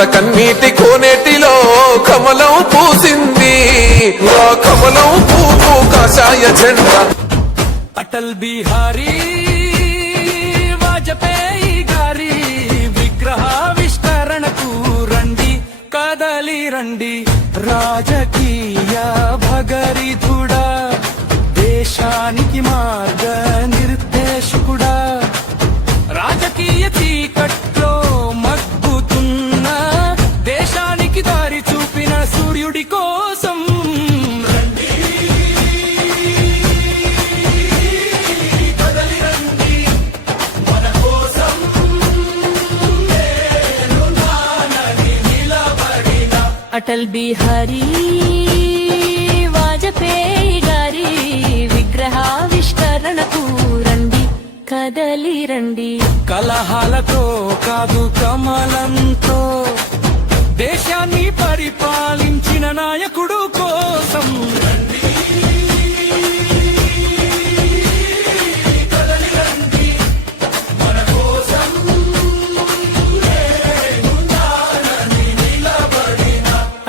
భారత కన్నీటి కోనేటిలో కమలం పూసింది ఆ కమలం పూపు కాషాయ జెండా అటల్ బిహారీ వాజపేయి గారి విగ్రహావిష్కరణకు రండి కదలి రండి రాజకీయ భగరిధుడా దేశానికి మార్గ నిర్దేశకుడా రాజకీయ చీకట్లో మగ్గుతున్న దేశానికి దారి చూపిన సూర్యుడి కోసం అటల్ బిహారీ వాజపేయి గారి విగ్రహావిష్కరణకు రండి కదలి రండి కలహాలతో కాదు కమలంతో దేశాన్ని పరిపాలించిన నాయకుడు కోసం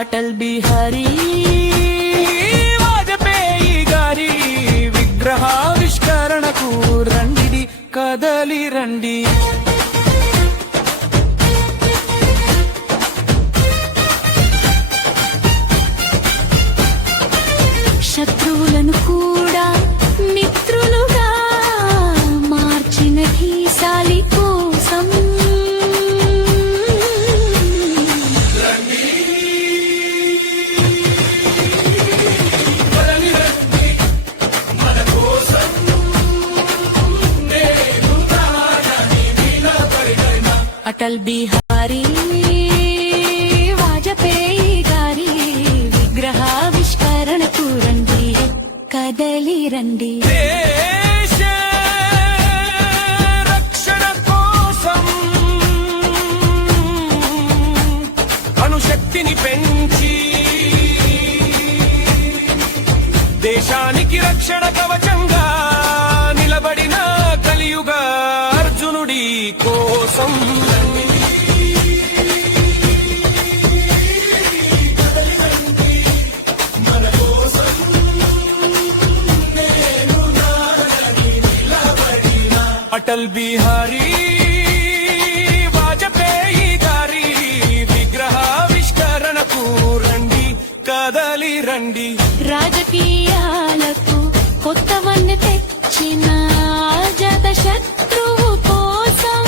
అటల్ బిహారీ వాజపేయి గారి విగ్రహావిష్కరణకు రండి కదలి రండి శత్రువులను కూడా మిత్రులుగా మార్చిన ధీశాలి కోసం అటల్ బిహారీ వాజపేయి గారి విగ్రహావిష్కరణకు రండి కదలి రండి దేశ రక్షణ కోసం అణుశక్తిని పెంచి దేశానికి రక్షణ కవచంగా నిలబడిన కలియుగ అర్జునుడి కోసం అటల్ బిహారీ వాజపేయి గారి విగ్రహావిష్కరణకు రండి కదలి రండి రాజకీయాలకు కొత్తవన్నీ తెచ్చిన జత శత్రువు కోసం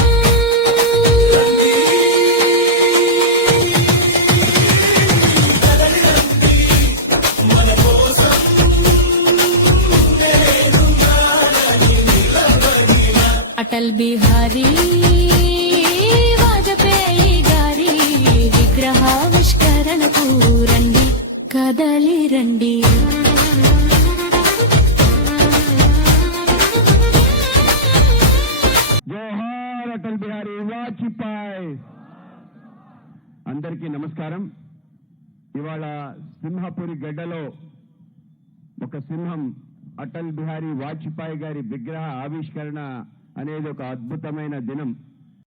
అటల్ బిహారీ వాజపేయి గారి విగ్రహావిష్కరణకు రండి కదలి రండి జోహార్ అటల్ బిహారీ వాజ్పేయి. అందరికీ నమస్కారం. ఇవాళ సింహపురి గడ్డలో ఒక సింహం అటల్ బిహారీ వాజ్పేయి గారి విగ్రహ ఆవిష్కరణ అనేది ఒక అద్భుతమైన దినం.